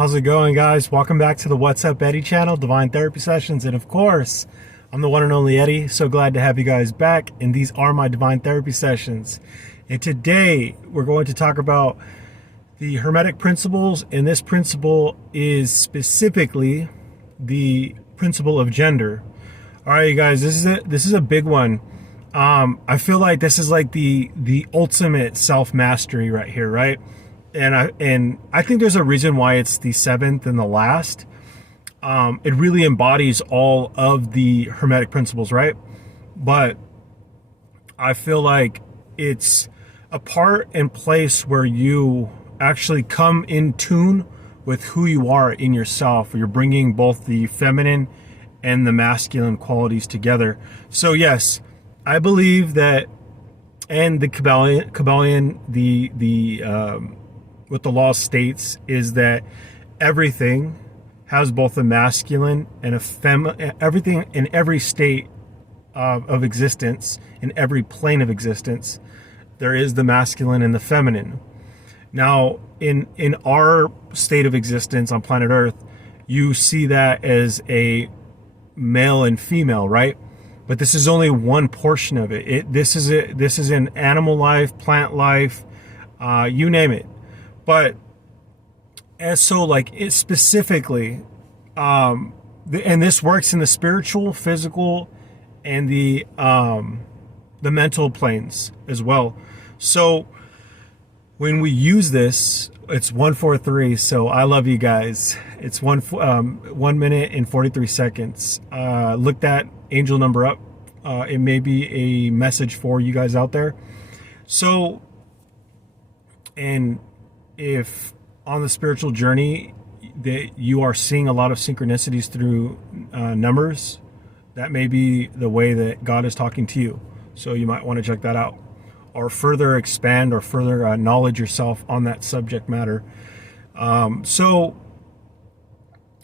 How's it going, guys? Welcome back to the What's Up Eddie channel, Divine Therapy Sessions. And of course, I'm the one and only Eddie. So glad to have you guys back. And these are my Divine Therapy Sessions. And today we're going to talk about the Hermetic principles. And this principle is specifically the principle of gender. All right, you guys, this is a big one. I feel like this is like the ultimate self-mastery right here, right? And I think there's a reason why it's the seventh and the last. It really embodies all of the Hermetic principles, right? But I feel like it's a part and place where you actually come in tune with who you are in yourself. You're bringing both the feminine and the masculine qualities together. So yes, I believe that, and the Kabbalion, what the law states is that everything has both a masculine and a everything in every state of existence, in every plane of existence, there is the masculine and the feminine. Now, in our state of existence on planet Earth, you see that as a male and female, right? But this is only one portion of it. This is in animal life, plant life, you name it. But as so, like, it specifically, and this works in the spiritual, physical, and the mental planes as well. So when we use this, it's 143. So I love you guys. It's 1 minute and 43 seconds. Look that angel number up. It may be a message for you guys out there. So, and if on the spiritual journey that you are seeing a lot of synchronicities through numbers, that may be the way that God is talking to you. So you might want to check that out, or further expand or further knowledge yourself on that subject matter. So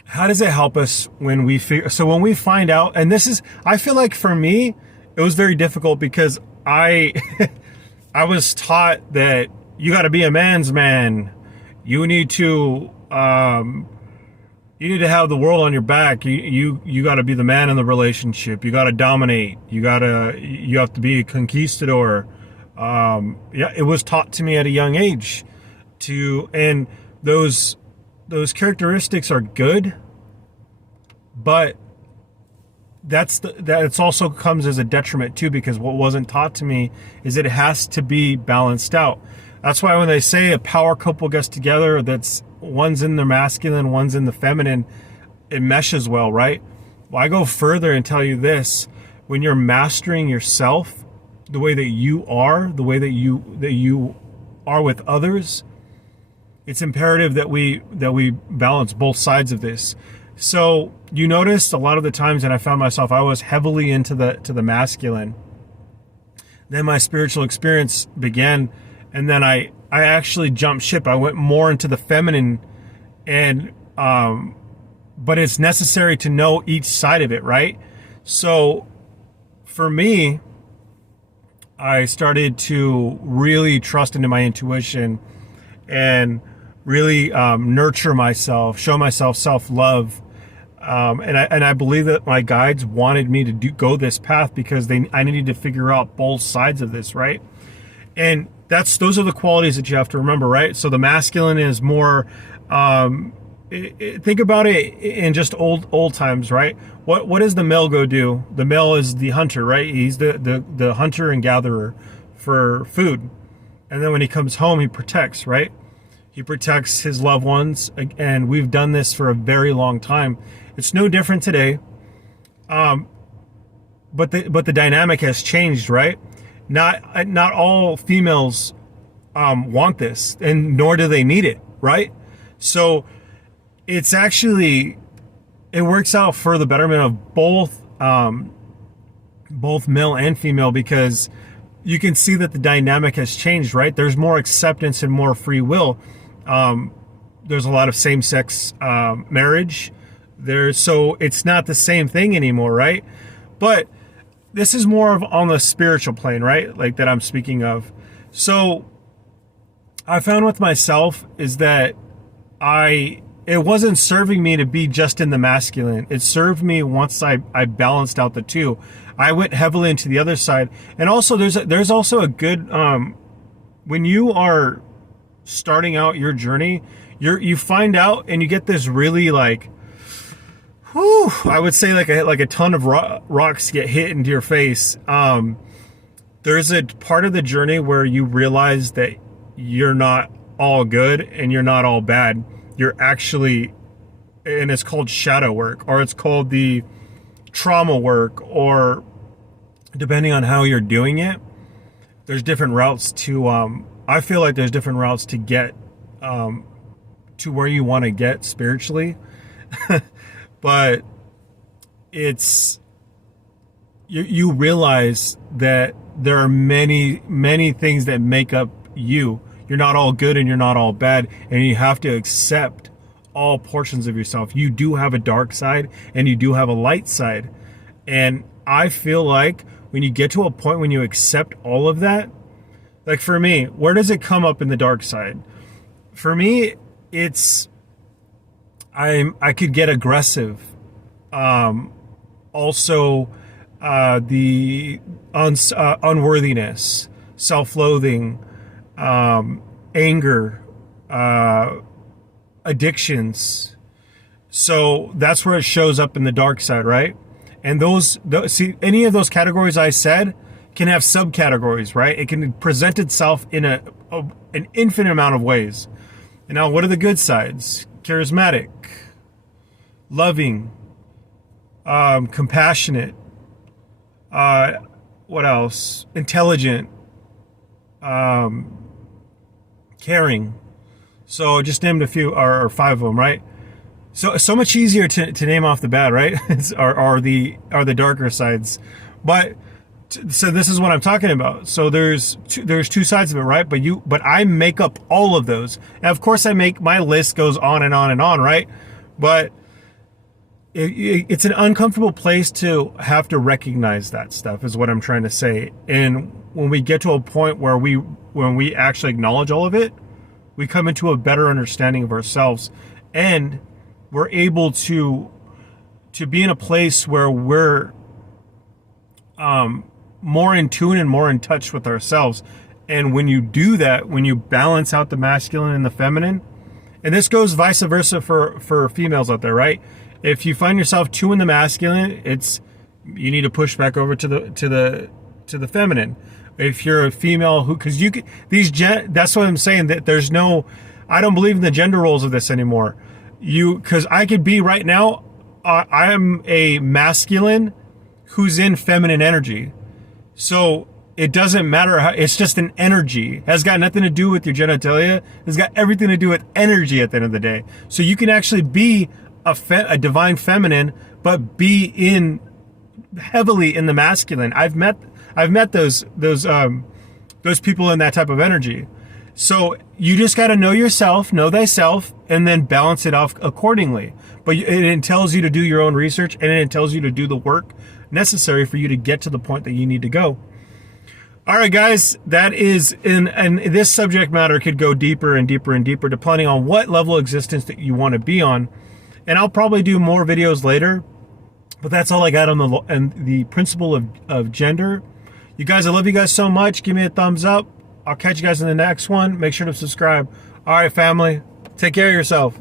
how does it help us when we figure? So when we find out, and this is, I feel like for me, it was very difficult because I was taught that you got to be a man's man. You need to have the world on your back. You got to be the man in the relationship. You got to dominate. You have to be a conquistador. Yeah, it was taught to me at a young age and those characteristics are good, but that's also comes as a detriment too, because what wasn't taught to me is that it has to be balanced out. That's why when they say a power couple gets together, that's one's in the masculine, one's in the feminine, it meshes well, right? Well, I go further and tell you this: when you're mastering yourself, the way that you are, the way that you are with others, it's imperative that we balance both sides of this. So you notice a lot of the times that I found myself, I was heavily into the masculine. Then my spiritual experience began, and then I actually jumped ship. I went more into the feminine, and but it's necessary to know each side of it, right? So for me, I started to really trust into my intuition and really nurture myself, show myself self-love. And I believe that my guides wanted me to go this path because I needed to figure out both sides of this, right? And those are the qualities that you have to remember, right? So the masculine is more, think about it in just old times, right? What does the male go do? The male is the hunter, right? He's the hunter and gatherer for food. And then when he comes home, he protects, right? He protects his loved ones. And we've done this for a very long time. It's no different today. But the dynamic has changed, right? Not all females want this, and nor do they need it, right? So it's actually, it works out for the betterment of both male and female, because you can see that the dynamic has changed, right? There's more acceptance and more free will. There's a lot of same-sex marriage. So it's not the same thing anymore, right? But this is more of on the spiritual plane, right? Like that I'm speaking of. So I found with myself is that I it wasn't serving me to be just in the masculine. It served me once I balanced out the two. I went heavily into the other side. And also there's also a good, when you are starting out your journey, you find out and you get this really like, whew, I would say like a ton of rocks get hit into your face. There's a part of the journey where you realize that you're not all good and you're not all bad. You're actually, and it's called shadow work, or it's called the trauma work, or depending on how you're doing it, there's different routes to, I feel like there's different routes to get to where you want to get spiritually. But it's, you realize that there are many, many things that make up you. You're not all good and you're not all bad, and you have to accept all portions of yourself. You do have a dark side and you do have a light side. And I feel like when you get to a point when you accept all of that, like for me, where does it come up in the dark side? For me, it's, I could get aggressive. Also, the unworthiness, self-loathing, anger, addictions. So that's where it shows up in the dark side, right? And those see, any of those categories I said can have subcategories, right? It can present itself in an infinite amount of ways. And now, what are the good sides? Charismatic, loving, compassionate, what else? Intelligent, caring. So just named a few, or 5 of them, right? So much easier to name off the bat, right? are the darker sides. But so this is what I'm talking about. So there's two sides of it, right? But I make up all of those. And of course my list goes on and on and on, right? But it's an uncomfortable place to have to recognize that stuff, is what I'm trying to say. And when we get to a point where when we actually acknowledge all of it, we come into a better understanding of ourselves, and we're able to be in a place where we're more in tune and more in touch with ourselves. And when you do that, when you balance out the masculine and the feminine, and this goes vice versa for females out there, right? If you find yourself too in the masculine, you need to push back over to the feminine. If you're a female because that's what I'm saying, that there's no, I don't believe in the gender roles of this anymore. Because I could be right now, I am a masculine who's in feminine energy. So it doesn't matter how, it's just an energy. It has got nothing to do with your genitalia. It's got everything to do with energy at the end of the day. So you can actually be a divine feminine, but be heavily in the masculine. I've met those people in that type of energy. So you just got to know yourself, know thyself, and then balance it off accordingly. But it tells you to do your own research, and it tells you to do the work necessary for you to get to the point that you need to go. All right, guys, that is, and this subject matter could go deeper and deeper and deeper depending on what level of existence that you want to be on. And I'll probably do more videos later, but that's all I got on the principle of gender. You guys, I love you guys so much. Give me a thumbs up. I'll catch you guys in the next one. Make sure to subscribe. All right, family. Take care of yourself.